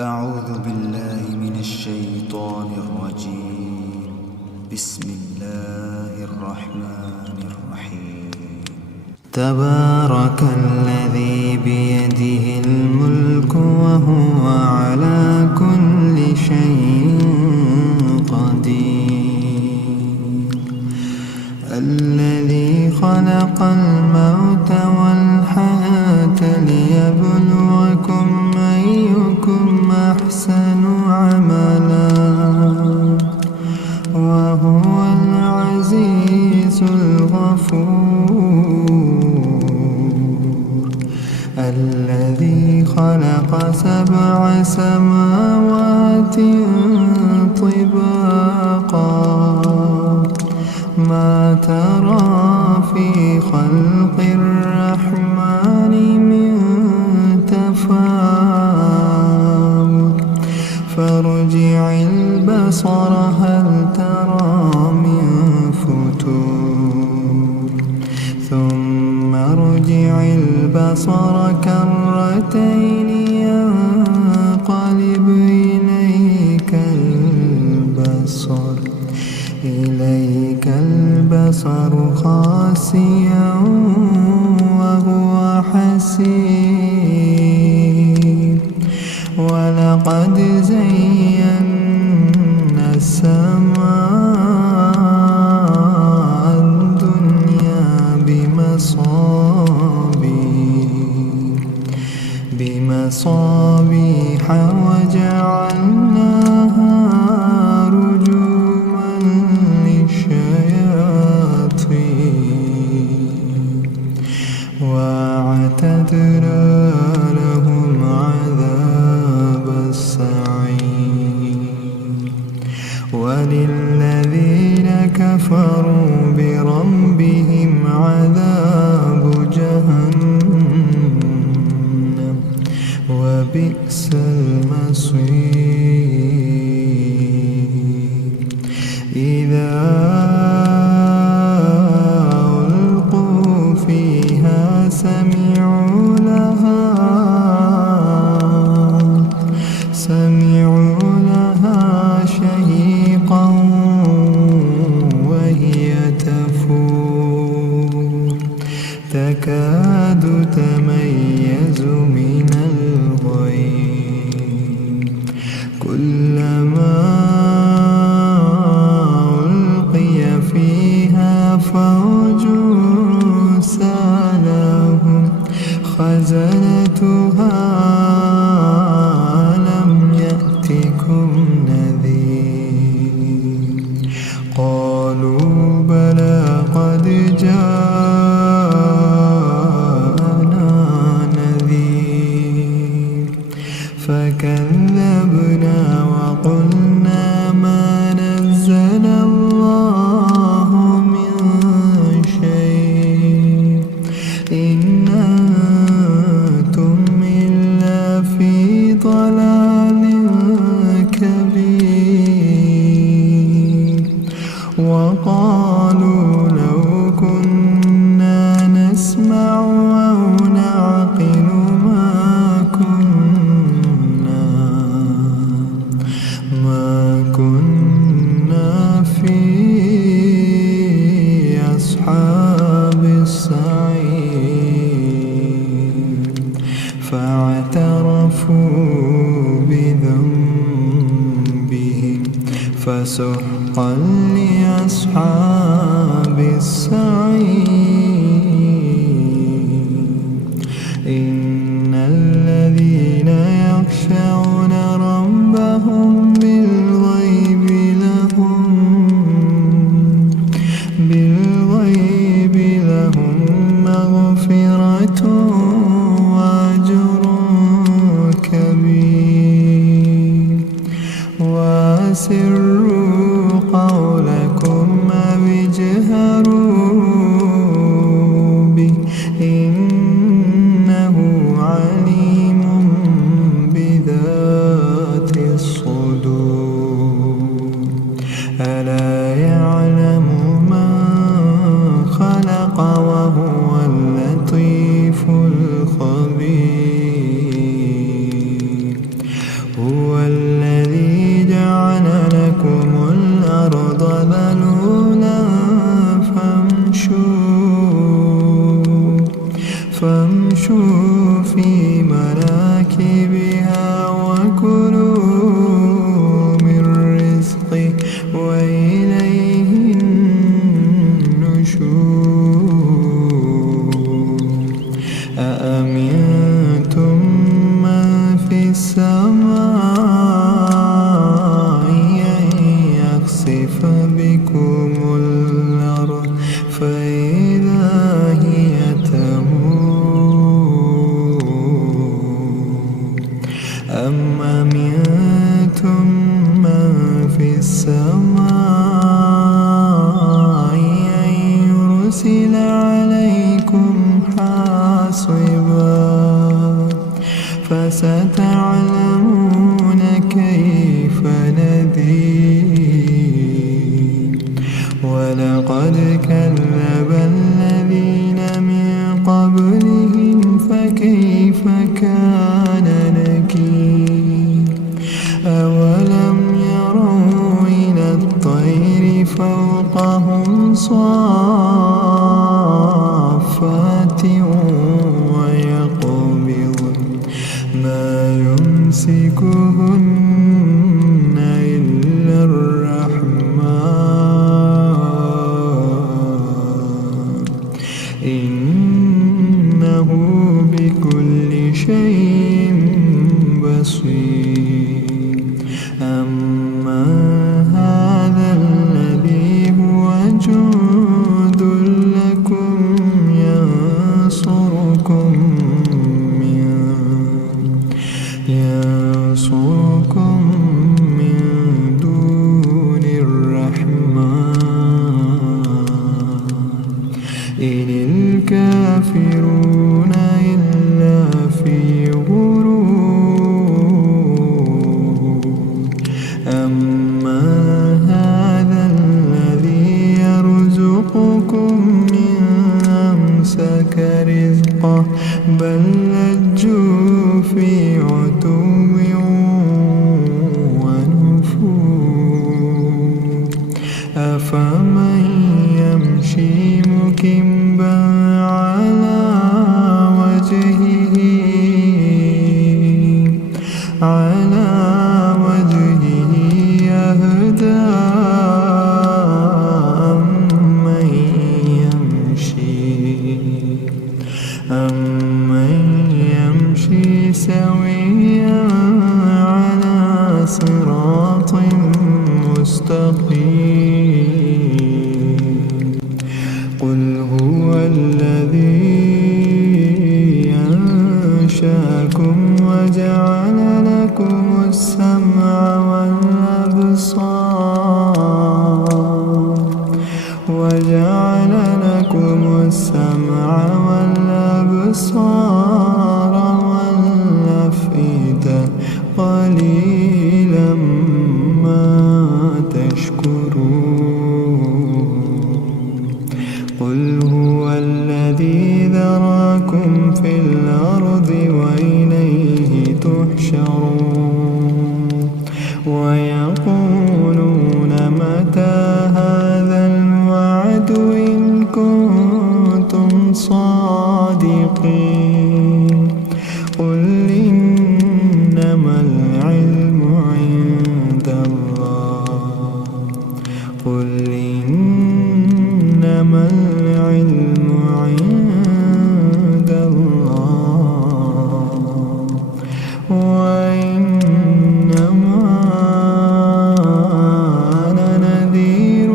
أعوذ بالله من الشيطان الرجيم. بسم الله الرحمن الرحيم. تبارك الذي بيده الملك وهو على كل شيء قدير. الذي خلق الموت والحياة ليبلوكم أيكم أحسن عملا وهو العزيز الغفور. الذي خلق 7 سماوات طباقا ما ترى في خلق الرحمن من تفاوت فارجع البصر هل ترى من فتور ثم ارجع البصر كرتين ينقلب إليك البصر خاسئا وهو حسير. ولقد زينا السماء الدنيا بمصابيح وجعلناها رجوما للشياطين وأعتدنا لهم عذاب السعير. وللذين كفروا بربهم عذاب جهنم وبئس المصير. إذا ألقوا فيها سمعوا لها شهيقا وهي تفور تكاد تميز من الغيظ كلما ألقي فيها فوج سألهم خزنتها ألم يأتكم نذير قالوا بلى قد جاءنا نذير فكذبنا وقلنا ما نزل الله من شيء إن أنتم إلا في ضلال كبير. وقالوا لو كنا نسمع أو نعقل ما كنا في أصحاب السعير. فاعترفوا بذنبهم فسحقا لأصحاب السعير. إن الذين يخشون ربهم بالغيب لهم مغفرة وأجر كبير. وأسروا قولكم أو اجهروا به إنه عليم بذات الصدور. ألا يعلم من خلق وهو اللطيف الخبير. هو الذي جعل لكم الأرض ذلولا فامشوا في مناكبها وكلوا من رزقه وإليه النشور أأمنتم من في السماء أن يخسف بكم الأرض فإذا هي أم أمنتم من في السماء أن يرسل عليكم حاصبا فستعلمون كيف نذير ولقد كذب الذين من قبلهم فكيف كان نكير أولم يروا إلى الطير فوقهم صافات ويقبضن ما يمسكهن إلا الرحمن إنه بكل شيء بصير أما هذا الذي هو جند لكم ينصركم من دون الرحمن إن الكافرون إلا في غرور أما هذا الذي يرزقكم إن أمسك رزقه بل لجوا في عتو ونفور أفمن يمشي مكبا على وجهه يهدى أمن يمشي سويا على صراط مستقيم قل هو الذي أنشأكم وجعل لكم السمع والأبصار والأفئدة قليلا ما تشكرون قل هو الذي ذراكم في الأرض وإليه تحشرون ويقولون متى هذا الوعد إن كنتم صادقين قل إنما العلم عند الله قل إنما العلم عند الله وإنما أنا نذير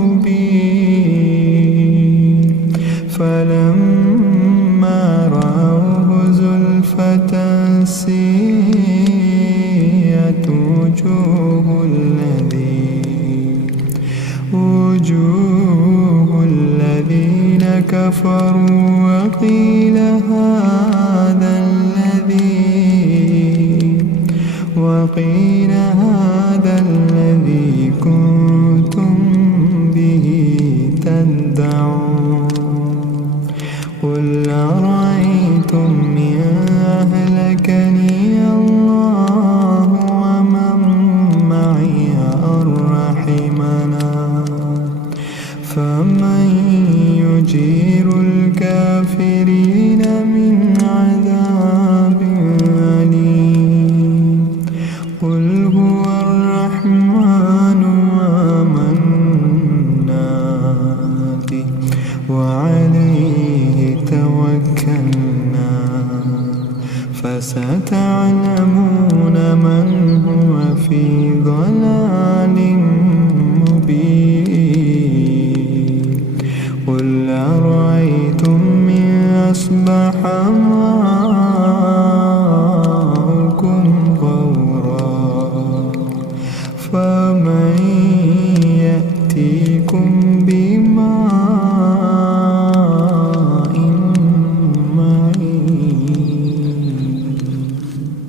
مبين فلما رأوه زلفة سيئت وجوه الذين كفروا وقيل هذا الذي كنتم به تدعون قل أرأيتم إن أهلكني الله يعلمون من هو في ضلال